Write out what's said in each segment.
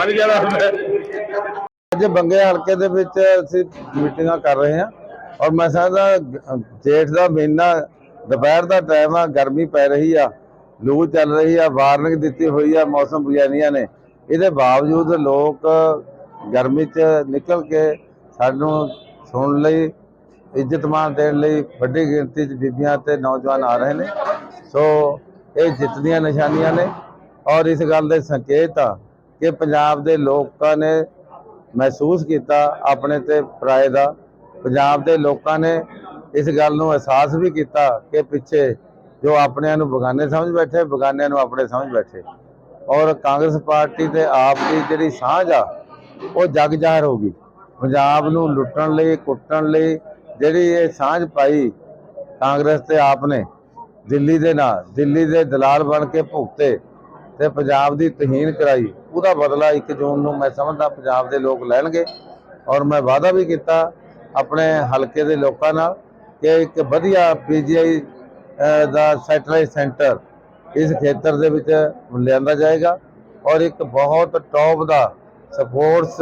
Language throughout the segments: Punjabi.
ਮੈਂ ਕੀ ਆ ਅੱਜ ਬੰਗੇ ਹਲਕੇ ਦੇ ਵਿੱਚ ਅਸੀਂ ਮੀਟਿੰਗਾਂ ਕਰ ਰਹੇ ਹਾਂ ਔਰ ਮੈਂ ਸਮਝਦਾ ਜੇਠ ਦਾ ਮਹੀਨਾ, ਦੁਪਹਿਰ ਦਾ ਟਾਈਮ ਆ, ਗਰਮੀ ਪੈ ਰਹੀ ਆ, ਲੂ ਚੱਲ ਰਹੀ ਆ, ਵਾਰਨਿੰਗ ਦਿੱਤੀ ਹੋਈ ਆ, ਮੌਸਮ ਵਿਗਿਆਨੀਆਂ ਨੇ। ਇਹਦੇ ਬਾਵਜੂਦ ਲੋਕ ਗਰਮੀ 'ਚ ਨਿਕਲ ਕੇ ਸਾਨੂੰ ਸੁਣਨ ਲਈ, ਇੱਜ਼ਤ ਮਾਨ ਦੇਣ ਲਈ ਵੱਡੀ ਗਿਣਤੀ 'ਚ ਬੀਬੀਆਂ ਤੇ ਨੌਜਵਾਨ ਆ ਰਹੇ ਨੇ। ਸੋ ਇਹ ਜਿੱਤ ਦੀਆਂ ਨਿਸ਼ਾਨੀਆਂ ਨੇ ਔਰ ਇਸ ਗੱਲ ਦੇ ਸੰਕੇਤ ਆ ਕਿ ਪੰਜਾਬ ਦੇ ਲੋਕਾਂ ਨੇ ਮਹਿਸੂਸ ਕੀਤਾ ਆਪਣੇ ਤੇ ਪਰਾਏ ਦਾ। ਪੰਜਾਬ ਦੇ ਲੋਕਾਂ ਨੇ ਇਸ ਗੱਲ ਨੂੰ ਅਹਿਸਾਸ ਵੀ ਕੀਤਾ ਕਿ ਪਿੱਛੇ ਜੋ ਆਪਣਿਆਂ ਨੂੰ ਬਗਾਨੇ ਸਮਝ ਬੈਠੇ, ਬਗਾਨਿਆਂ ਨੂੰ ਆਪਣੇ ਸਮਝ ਬੈਠੇ। ਔਰ ਕਾਂਗਰਸ ਪਾਰਟੀ ਤੇ ਆਪ ਦੀ ਜਿਹੜੀ ਸਾਂਝ ਆ, ਉਹ ਜਗ ਜ਼ਾਹਰ ਹੋ ਗਈ। ਪੰਜਾਬ ਨੂੰ ਲੁੱਟਣ ਲਈ, ਕੁੱਟਣ ਲਈ ਜਿਹੜੀ ਇਹ ਸਾਂਝ ਪਾਈ ਕਾਂਗਰਸ ਤੇ ਆਪ ਨੇ, ਦਿੱਲੀ ਦੇ ਨਾਲ, ਦਿੱਲੀ ਦੇ ਦਲਾਲ ਬਣ ਕੇ ਭੁਗਤੇ ਤੇ ਪੰਜਾਬ ਦੀ ਤਹੀਨ ਕਰਾਈ। ਉਹਦਾ ਬਦਲਾ 1 ਜੂਨ ਨੂੰ ਮੈਂ ਸਮਝਦਾ ਪੰਜਾਬ ਦੇ ਲੋਕ ਲੈਣਗੇ ਔਰ ਮੈਂ ਵਾਅਦਾ ਵੀ ਕੀਤਾ ਆਪਣੇ ਹਲਕੇ ਦੇ ਲੋਕਾਂ ਨਾਲ ਕਿ ਇੱਕ ਵਧੀਆ ਪੀਜੀਆਈ ਦਾ ਸੈਟਲਾਈਟ ਸੈਂਟਰ ਇਸ ਖੇਤਰ ਦੇ ਵਿੱਚ ਲਿਆਂਦਾ ਜਾਏਗਾ ਔਰ ਇੱਕ ਬਹੁਤ ਟੌਪ ਦਾ ਸਪੋਰਟਸ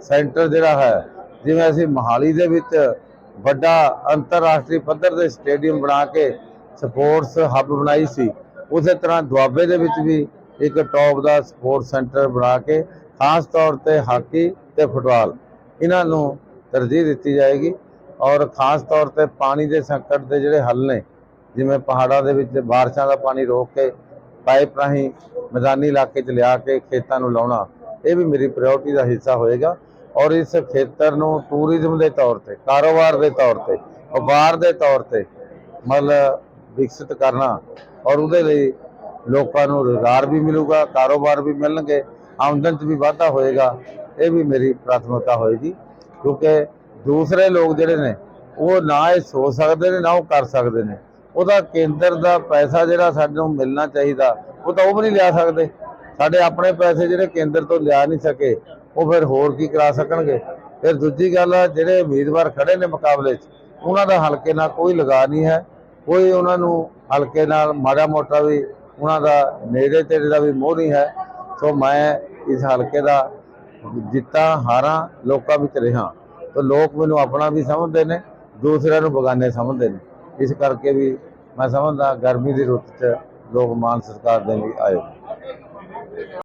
ਸੈਂਟਰ ਜਿਹੜਾ ਹੈ, ਜਿਵੇਂ ਅਸੀਂ ਮਹਾਲੀ ਦੇ ਵਿੱਚ ਵੱਡਾ ਅੰਤਰਰਾਸ਼ਟਰੀ ਪੱਧਰ ਦੇ ਸਟੇਡੀਅਮ ਬਣਾ ਕੇ ਸਪੋਰਟਸ ਹੱਬ ਬਣਾਈ ਸੀ, ਉਸੇ ਤਰ੍ਹਾਂ ਦੁਆਬੇ ਦੇ ਵਿੱਚ ਵੀ ਇੱਕ ਟੌਪ ਦਾ ਸਪੋਰਟਸ ਸੈਂਟਰ ਬਣਾ ਕੇ, ਖਾਸ ਤੌਰ ਤੇ ਹਾਕੀ ਤੇ ਫੁੱਟਬਾਲ। ਇਹਨਾਂ ਨੂੰ ਤਰਜੀਹ ਦਿੱਤੀ ਜਾਏਗੀ ਔਰ ਖਾਸ ਤੌਰ ਤੇ ਪਾਣੀ ਦੇ ਸੰਕਟ ਦੇ ਜਿਹੜੇ ਹੱਲ ਨੇ, ਜਿਵੇਂ ਪਹਾੜਾਂ ਦੇ ਵਿੱਚ ਬਾਰਿਸ਼ਾਂ ਦਾ ਪਾਣੀ ਰੋਕ ਕੇ, ਪਾਈਪ ਰਾਹੀਂ ਮੈਦਾਨੀ ਇਲਾਕੇ 'ਚ ਲਿਆ ਕੇ ਖੇਤਾਂ ਨੂੰ ਲਾਉਣਾ, ਇਹ ਵੀ ਮੇਰੀ ਪ੍ਰਾਇੋਰਟੀ ਦਾ ਹਿੱਸਾ ਹੋਏਗਾ। ਔਰ ਇਸ ਖੇਤਰ ਨੂੰ ਟੂਰਿਜ਼ਮ ਦੇ ਤੌਰ ਤੇ, ਕਾਰੋਬਾਰ ਦੇ ਤੌਰ ਤੇ ਵਪਾਰ ਦੇ ਤੌਰ ਤੇ ਮਤਲਬ ਵਿਕਸਿਤ ਕਰਨਾ ਔਰ ਉਹਦੇ ਲਈ ਲੋਕਾਂ ਨੂੰ ਰੁਜ਼ਗਾਰ ਵੀ ਮਿਲੂਗਾ, ਕਾਰੋਬਾਰ ਵੀ ਮਿਲਣਗੇ, ਆਮਦਨ 'ਚ ਵੀ ਵਾਧਾ ਹੋਏਗਾ, ਇਹ ਵੀ ਮੇਰੀ ਪ੍ਰਾਥਮਿਕਤਾ ਹੋਏਗੀ। ਕਿਉਂਕਿ ਦੂਸਰੇ ਲੋਕ ਜਿਹੜੇ ਨੇ, ਉਹ ਨਾ ਇਹ ਸੋਚ ਸਕਦੇ ਨੇ, ਨਾ ਉਹ ਕਰ ਸਕਦੇ ਨੇ। ਉਹਦਾ ਕੇਂਦਰ ਦਾ ਪੈਸਾ ਜਿਹੜਾ ਸਾਨੂੰ ਮਿਲਣਾ ਚਾਹੀਦਾ, ਉਹ ਤਾਂ ਉਹ ਵੀ ਨਹੀਂ ਲਿਆ ਸਕਦੇ। ਸਾਡੇ ਆਪਣੇ ਪੈਸੇ ਜਿਹੜੇ ਕੇਂਦਰ ਤੋਂ ਲਿਆ ਨਹੀਂ ਸਕੇ, ਉਹ ਫਿਰ ਹੋਰ ਕੀ ਕਰਾ ਸਕਣਗੇ? ਫਿਰ ਦੂਜੀ ਗੱਲ ਜਿਹੜੇ ਉਮੀਦਵਾਰ ਖੜੇ ਨੇ ਮੁਕਾਬਲੇ 'ਚ, ਉਹਨਾਂ ਦਾ ਹਲਕੇ ਨਾਲ ਕੋਈ ਲਗਾ ਨਹੀਂ ਹੈ। ਕੋਈ ਉਹਨਾਂ ਨੂੰ ਹਲਕੇ ਨਾਲ ਮਾੜਾ ਮੋਟਾ ਵੀ ਉਹਨਾਂ ਦਾ ਨੇੜੇ ਤੇੜੇ ਦਾ ਵੀ ਮੋਹ ਨਹੀਂ ਹੈ, ਸੋ ਮੈਂ ਇਸ ਹਲਕੇ ਦਾ ਜਿੱਤਾਂ, ਹਾਰਾਂ, ਲੋਕਾਂ ਵਿੱਚ ਰਿਹਾ। ਤਾਂ ਲੋਕ ਮੈਨੂੰ ਆਪਣਾ ਵੀ ਸਮਝਦੇ ਨੇ, ਦੂਸਰਿਆਂ ਨੂੰ ਬਗਾਨੇ ਸਮਝਦੇ ਨੇ। ਇਸ ਕਰਕੇ ਵੀ ਮੈਂ ਸਮਝਦਾ ਗਰਮੀ ਦੀ ਰੁੱਤ 'ਚ ਲੋਕ ਮਾਨ ਸਤਿਕਾਰ ਦੇ ਲਈ ਆਏ